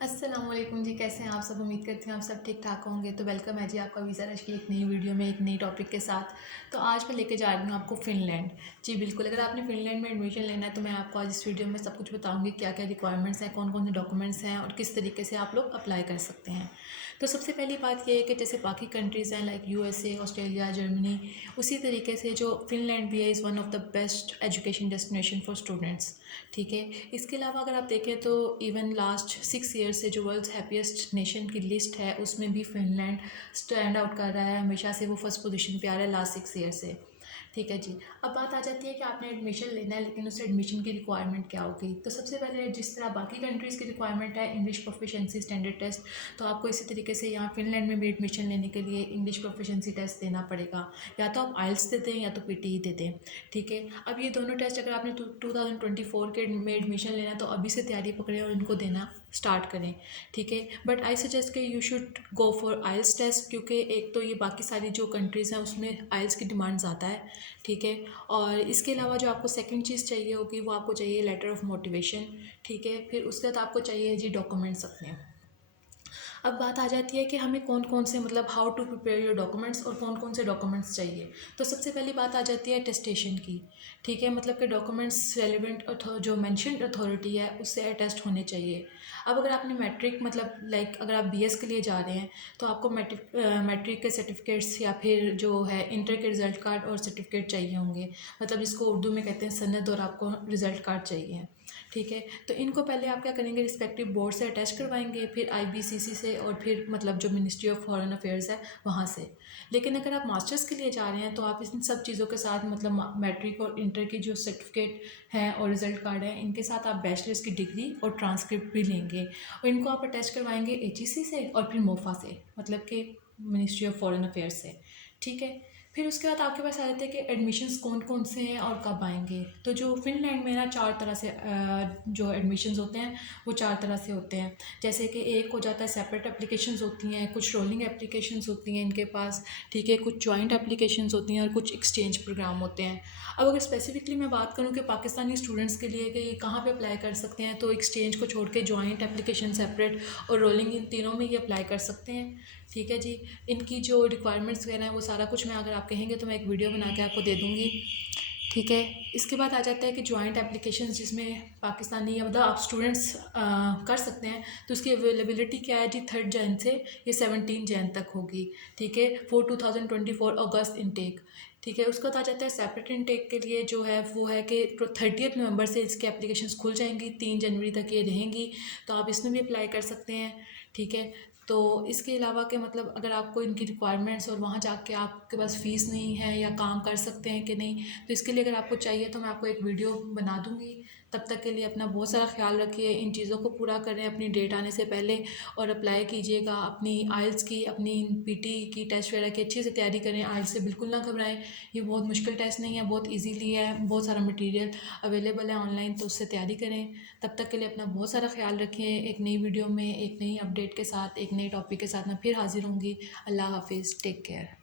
अस्सलामुअलैकुम जी, कैसे हैं आप सब? उम्मीद करती हूँ आप सब ठीक ठाक होंगे। तो वेलकम है जी आपका वीज़ा रश की एक नई वीडियो में एक नई टॉपिक के साथ। तो आज मैं लेके जा रही हूँ आपको फ़िनलैंड। जी बिल्कुल, अगर आपने फ़िनलैंड में एडमिशन लेना है तो मैं आपको आज इस वीडियो में सब कुछ बताऊँगी, क्या क्या रिक्वायरमेंट्स हैं, कौन कौन से डॉक्यूमेंट्स हैं और किस तरीके से आप लोग अप्लाई कर सकते हैं। तो सबसे पहली बात ये है कि जैसे बाकी कंट्रीज़ हैं लाइक यूएसए, ऑस्ट्रेलिया, जर्मनी, उसी तरीके से जो फ़िनलैंड भी है is one of the best education destination for students. ठीक है। इसके अलावा अगर आप देखें तो इवन लास्ट 6 ईयर से जो वर्ल्ड्स हैप्पीएस्ट नेशन की लिस्ट है उसमें भी फिनलैंड स्टैंड आउट कर रहा है, हमेशा से वो फर्स्ट पोजीशन पे आ रहा है लास्ट 6 ईयर से। ठीक है जी। अब बात आ जाती है कि आपने एडमिशन लेना है, लेकिन उस एडमिशन की रिक्वायरमेंट क्या होगी। तो सबसे पहले जिस तरह बाकी कंट्रीज़ की रिक्वायरमेंट है इंग्लिश प्रोफिशिएंसी स्टैंडर्ड टेस्ट, तो आपको इसी तरीके से यहाँ फिनलैंड में भी एडमिशन लेने के लिए इंग्लिश प्रोफिशिएंसी टेस्ट देना पड़ेगा। या तो आप आइल्स देते हैं या तो पीटीई देते हैं। ठीक है। अब ये दोनों टेस्ट अगर आपने 2024 के में एडमिशन लेना है तो अभी से तैयारी पकड़ें और इनको देना स्टार्ट करें। ठीक है। बट आई सजेस्ट कि you should go for IELTS test, क्योंकि एक तो ये बाकी सारी जो कंट्रीज़ हैं उसमें आइल्स की डिमांड ज़्यादा है। ठीक है। और इसके अलावा जो आपको सेकंड चीज़ चाहिए होगी वो आपको चाहिए लेटर ऑफ मोटिवेशन। ठीक है। फिर उसके बाद आपको चाहिए जी डॉक्यूमेंट्स अपने। अब बात आ जाती है कि हमें कौन कौन से मतलब how to prepare your documents और कौन कौन से डॉक्यूमेंट्स चाहिए। तो सबसे पहली बात आ जाती है अटेस्टेशन की। ठीक है। मतलब कि डॉक्यूमेंट्स रेलिवेंट जो मेंशन्ड अथॉरिटी है उससे अटेस्ट होने चाहिए। अब अगर आपने मैट्रिक मतलब लाइक अगर आप बीएस के लिए जा रहे हैं तो आपको मैट्रिक के सर्टिफिकेट्स या फिर जो है इंटर के रिज़ल्ट कार्ड और सर्टिफिकेट चाहिए होंगे। मतलब इसको उर्दू में कहते हैं सनद, और आपको रिज़ल्ट कार्ड चाहिए। ठीक है। तो इनको पहले आप क्या करेंगे, रिस्पेक्टिव बोर्ड से अटैच करवाएंगे, फिर आईबीसीसी से, और फिर मतलब जो मिनिस्ट्री ऑफ फॉरेन अफेयर्स है वहाँ से। लेकिन अगर आप मास्टर्स के लिए जा रहे हैं तो आप इन सब चीज़ों के साथ मतलब मैट्रिक और इंटर की जो सर्टिफिकेट हैं और रिजल्ट कार्ड है इनके साथ आप बैचलर्स की डिग्री और ट्रांसक्रिप्ट भी लेंगे, और इनको आप अटैच करवाएंगे एचईसी से और फिर मोफा से, मतलब कि मिनिस्ट्री ऑफ फॉरेन अफेयर्स से। ठीक है। फिर उसके बाद आपके पास आ जाते हैं कि एडमिशन्स कौन कौन से हैं और कब आएंगे। तो जो फिनलैंड में ना 4 तरह से जो एडमिशन्स होते हैं वो 4 तरह से होते हैं। जैसे कि एक हो जाता है सेपरेट एप्लीकेशंस होती हैं, कुछ रोलिंग एप्लीकेशंस होती हैं इनके पास। ठीक है। कुछ जॉइंट एप्लीकेशंस होती हैं और कुछ एक्सचेंज प्रोग्राम होते हैं। अब अगर स्पेसिफिकली मैं बात करूँ कि पाकिस्तानी स्टूडेंट्स के लिए कि ये कहाँ पे अप्लाई कर सकते हैं, तो एक्सचेंज को छोड़ के जॉइंट एप्लीकेशन, सेपरेट और रोलिंग, इन तीनों में ये अप्लाई कर सकते हैं। ठीक है जी। इनकी जो रिक्वायरमेंट्स वगैरह हैं वो सारा कुछ मैं अगर आप कहेंगे तो मैं एक वीडियो बना के आपको दे दूँगी। ठीक है। इसके बाद आ जाता है कि जॉइंट एप्लीकेशंस जिसमें पाकिस्तानी या मतलब आप स्टूडेंट्स कर सकते हैं। तो उसकी अवेलेबिलिटी क्या है जी, 3 जैन से ये 17 जैन तक होगी। ठीक है। For 2024 August intake. ठीक है। उसके बाद आ जाता है सेपरेट इनटेक के लिए जो है वो है कि 30 नवंबर से इसकी एप्लीकेशंस खुल जाएंगी, 3 जनवरी तक ये रहेंगी। तो आप इसमें भी अप्लाई कर सकते हैं। ठीक है। तो इसके अलावा के मतलब अगर आपको इनकी रिक्वायरमेंट्स और वहाँ जाके आपके पास फ़ीस नहीं है या काम कर सकते हैं कि नहीं, तो इसके लिए अगर आपको चाहिए तो मैं आपको एक वीडियो बना दूँगी। तब तक के लिए अपना बहुत सारा ख्याल रखिए, इन चीज़ों को पूरा करें अपनी डेट आने से पहले, और अप्लाई कीजिएगा अपनी आइल्स की, अपनी पीटी की टेस्ट वगैरह की अच्छे से तैयारी करें। आइल्स से बिल्कुल ना घबराएं, ये बहुत मुश्किल टेस्ट नहीं है, बहुत ईजीली है, बहुत सारा मटीरियल अवेलेबल है ऑनलाइन, तो उससे तैयारी करें। तब तक के लिए अपना बहुत सारा ख्याल रखें। एक नई वीडियो में एक नई अपडेट के साथ, एक नए टॉपिक के साथ मैं फिर हाजिर होंगी। अल्लाह हाफिज़, टेक केयर।